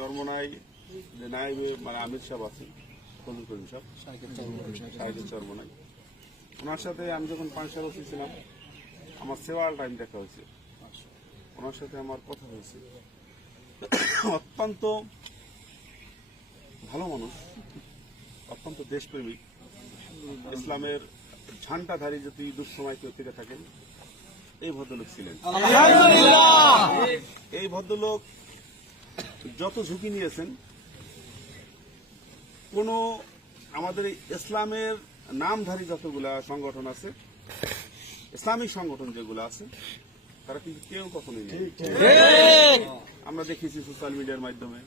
চরমনাই যে নায়েবে মানে আমির সাহেব আছেন, ফজল করিম সাহেব, সাহেবের চরমনাই, ওনার সাথে আমি যখন পাংশার অফিসে ছিলাম আমার সেভারাল টাইম দেখা হয়েছে, ওনার সাথে আমার কথা হয়েছে। অত্যন্ত ভালো মানুষ, অত্যন্ত দেশপ্রেমিক, ইসলামের ঝান্ডাধারী যদি দুঃসময় কেউ থেকে থাকেন এই ভদ্রলোক ছিলেন। এই ভদ্রলোক যত ঝুঁকি নিয়েছেন, কোন আমাদের ইসলামের নামধারী যতগুলা সংগঠন আছে, ইসলামিক সংগঠন যেগুলো আছে, তারা কিন্তু কেউ কখনোই নেই। আমরা দেখেছি সোশ্যাল মিডিয়ার মাধ্যমে,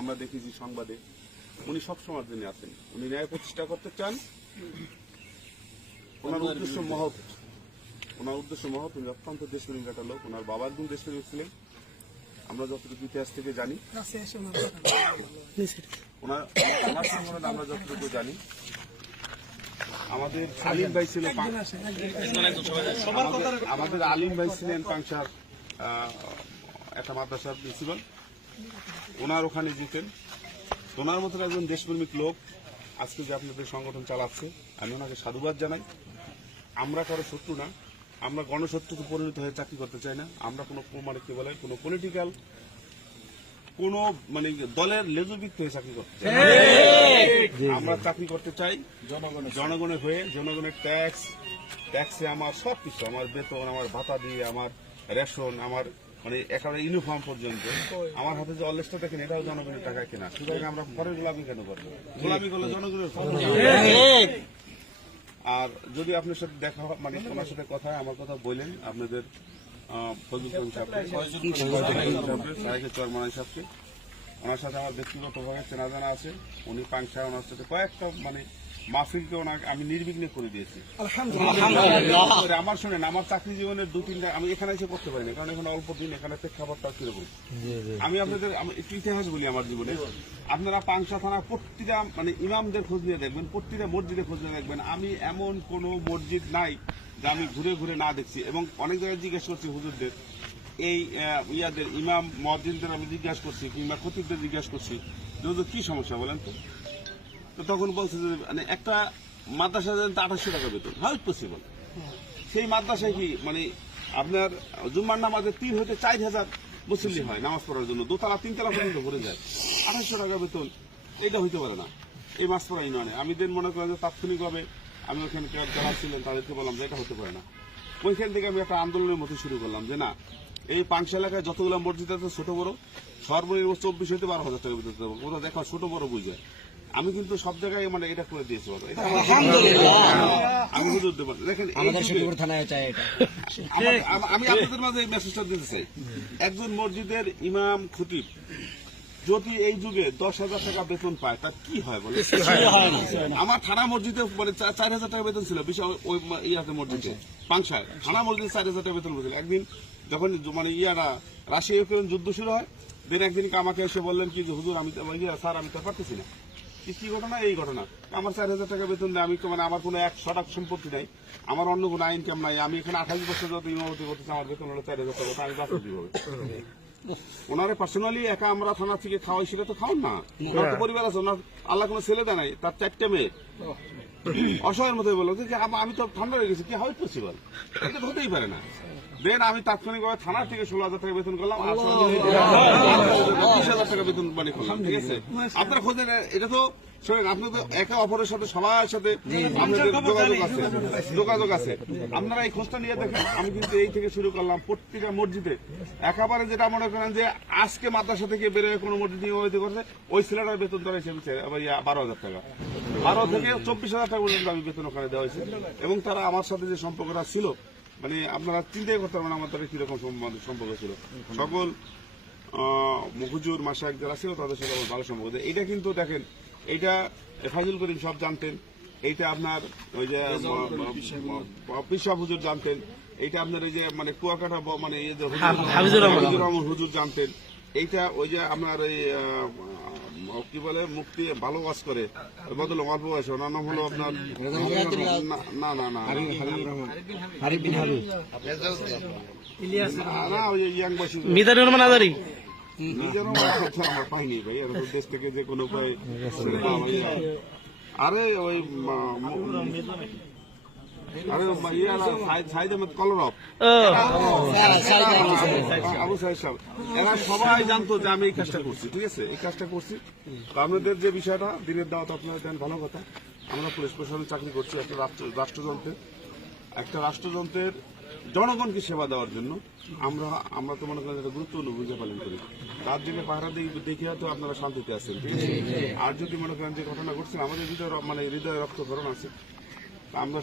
আমরা দেখেছি সংবাদে, উনি সবসময়ের জন্য আছেন। উনি ন্যায় প্রতিষ্ঠা করতে চান, ওনার উদ্দেশ্য মহৎ, উনি অত্যন্ত দেশপ্রেমিক একটা লোক। ওনার বাবা একজন দেশপ্রেমিক ছিলেন, আমরা যতটুকু ইতিহাস থেকে জানি, ওনার সম্বন্ধে আমরা যতটুকু জানি। আমাদের আলিম ভাই ছিলেন, আমাদের আলিম ভাই ছিলেন পাংশার একটা মাদ্রাসার প্রিন্সিপাল, ওনার ওখানে যেতেন। ওনার মতো একজন দেশপ্রেমিক লোক আজকে যে আপনাদের সংগঠন চালাচ্ছে, আমি ওনাকে সাধুবাদ জানাই। আমরা কারো শত্রু না, আমরা গণশত্রুতে পরিণত হয়ে চাকরি করতে চাই না। আমরা কোনো মানে কি বলে কোনো পলিটিক্যাল কোন মানে দলের লেজুবিত্ত হয়ে চাকরি করতে চাই। আমরা চাকরি করতে চাই জনগণের হয়ে, জনগণের ট্যাক্সে আমার সবকিছু, আমার বেতন, আমার ভাতা দিয়ে, আমার রেশন, আমার মানে একেবারে ইউনিফর্ম পর্যন্ত আমার হাতে যে অলরেস্টটা দেখেন, এটাও জনগণের টাকায় কেনা। সুতরাং আমরা পরের গোলামি কেন করবো? গোলামি করলে জনগণের। আর যদি আপনার সাথে দেখা হয়, মানে ওনার সাথে কথা হয়, আমার কথা বললেন আপনাদের ফজল করিম সাহেবকে, সাহেবের চরমনাই সাহেবকে, ওনার সাথে আমার ব্যক্তিগতভাবে চেনা জানা আছে। উনি পাংশা, ওনার সাথে কয়েকটা মানে মাহফিলকে ওনাকে আমি নির্বিঘ্নে করে দিয়েছি। আমার শোনেন, আমার চাকরি জীবনের 2-3টা আমি এখানে এসে করতে পারি না, কারণ এখানে অল্প দিন, এখানে প্রেক্ষাপটটা কিরকম। আমি আপনাদের একটু ইতিহাস বলি আমার জীবনে। আপনারা পাংশা থানা প্রতিটা মানে ইমামদের খোঁজ নিয়ে দেখবেন, প্রতিটা মসজিদে খোঁজ নিয়ে দেখবেন, আমি এমন কোন মসজিদ নাই যে আমি ঘুরে ঘুরে না দেখছি। এবং অনেক জায়গায় জিজ্ঞেস করছি হুজুরদের, এই ইয়াদের ইমাম মসজিদদের আমি জিজ্ঞাসা করছি, কিংবা খতিবদের জিজ্ঞাসা করছি যে কি সমস্যা বলেন তো তখন বলছে যে মানে একটা মাদ্রাসা 2800 টাকা বেতন, হাউ পসিবল? সেই মাদ্রাসায় কি মানে আপনার জুম্মার নামাজে 3 হতে 4000 মুসল্লি হয় নামাজ পড়ার জন্য, 2তলা 3তলা পর্যন্ত ভরে যায়, 2800 টাকা বেতন, এটা হইতে পারে না এই মাসপড়া ইউনিয়নে। আমি দেন মনে করেন যে তাৎক্ষণিকভাবে আমি ওখানে যারা ছিলেন তাদেরকে বললাম যে এটা হতে পারে না। ওইখান থেকে আমি একটা আন্দোলনের মতো শুরু করলাম যে না, এই পাংশা এলাকায় যতগুলো মসজিদ আছে ছোট বড়, সর্বনিম্ন 24 হতে 12,000 টাকা বেতন দেবো, ওরা দেখা ছোট বড় বুঝে। আমি কিন্তু সব জায়গায় মানে এটা করে দিয়েছি, আমি হুজুর দেব। দেখেন আমি আপনাদের মাঝে এই মেসেজটা দিতে চাই, একজন মসজিদের ইমাম খতিব যদি এই যুগে 10,000 টাকা বেতন পায় তার কি হয় বলে? আমার থানা মসজিদে মানে 4,000 টাকা বেতন ছিল, বিশাল ওই ইয়াতে মসজিদে পাংশায় থানা মসজিদে 4,000 টাকা বেতন বলছিল। একদিন যখন মানে ইয়ারা রাশিয়া ইউক্রেন যুদ্ধ শুরু হয়, দিন একদিন আমাকে এসে বললেন কি যে হুজুর আমি স্যার আমি তো পারতেছি না। কি ঘটনা? এই ঘটনা, আমার 4,000 টাকা বেতন দেয়, আমি মানে আমার কোনো 100 সম্পত্তি নাই, আমার অন্য কোনো ইনকাম নাই, আমি এখানে 28 বছর যত ইমামতি করতেছি, আমার বেতন হলো 4,000 টাকা, আমি বাঁচতে কিভাবে? ওনারে পার্সোনালি একা আমরা থানা থেকে খাওয়াই, সেটা তো খাওয়ান না, ওনার তো পরিবার আছে, ওনার আল্লাহ কোনো ছেলে দেয় নাই, তার 4টা মেয়ে। অসহায়ের মতো বললো যে আমি তো ঠান্ডা হয়ে গেছি, কি হয় পসিবল? এটা হতেই পারে না। দেন আমি তাৎক্ষণিকভাবে থানা থেকে 16,000 টাকা বেতন করলাম, আর 20,000 টাকা বেতন মানে করলাম। ঠিক আছে, আপনারা খোঁজেন, এটা তো শোনেন, আপনাদের একে অপরের সাথে সবার সাথে আপনাদের যোগাযোগ আছে, আপনারা এই খোঁজটা নিয়ে দেখেন। আমি কিন্তু এই থেকে শুরু করলাম প্রত্যেকটা মসজিদে, একেবারে যেটা মনে করেন যে আজকে মাদ্রাসা থেকে বেরোয় কোনো মসজিদ নিয়মিত করছে, ওই ছেলেটার বেতন ধরে হিসেবে 12,000 টাকা, 12 থেকে 24,000 টাকা পর্যন্ত আমি বেতন ওখানে দেওয়া হয়েছে। এবং তারা আমার সাথে যে সম্পর্কটা ছিল, মানে আপনারা চিন্তাই করতে পারবেন আমার তাদের কিরকম সম্পর্ক ছিল। সকল হুজুর মাশায়েখ যারা ছিল তাদের সাথে ভালো সম্পর্ক। এটা কিন্তু দেখেন, এইটা ফজল করিম সব জানতেন, এইটা আপনার ওই যে পিসাব হুজুর জানতেন, এইটা আপনার ওই যে মানে কুয়াকাটা মানে হাফিজুর রহমান হুজুর জানতেন, এইটা ওই যে আপনার ওই কি বলে মুক্তি ভালো ওয়াজ করে বদল অল্প বয়স, ওনার নাম হলো আপনার না ওই ইয়াং বয়সী নিজেরও কথা আমরা পাইনি ভাই, আর দেশ থেকে যে কোনো উপায় পাওয়া যায়। আরে ওই আরে সাইদ আহমেদ কলরব, আবু সাইদ সাহেব, এরা সবাই জানতো যে আমি এই কাজটা করছি, ঠিক আছে, এই কাজটা করছি। তো আপনাদের যে বিষয়টা দিনের দাওয়াত আপনারা দেন, ভালো কথা। আমরা পুলিশ প্রশাসনে চাকরি করছি একটা রাষ্ট্রযন্ত্রের জনগণকে সেবা দেওয়ার জন্য। আমরা তো মনে করেন একটা গুরুত্বপূর্ণ ভূমিকা পালন করি। তার দিকে পাহারা দেখে তো আপনারা শান্তিতে আছেন, ঠিক আছে। আর যদি মনে করেন যে ঘটনা ঘটছে, আমাদের হৃদয়ে রক্তক্ষরণ আছে, আমরা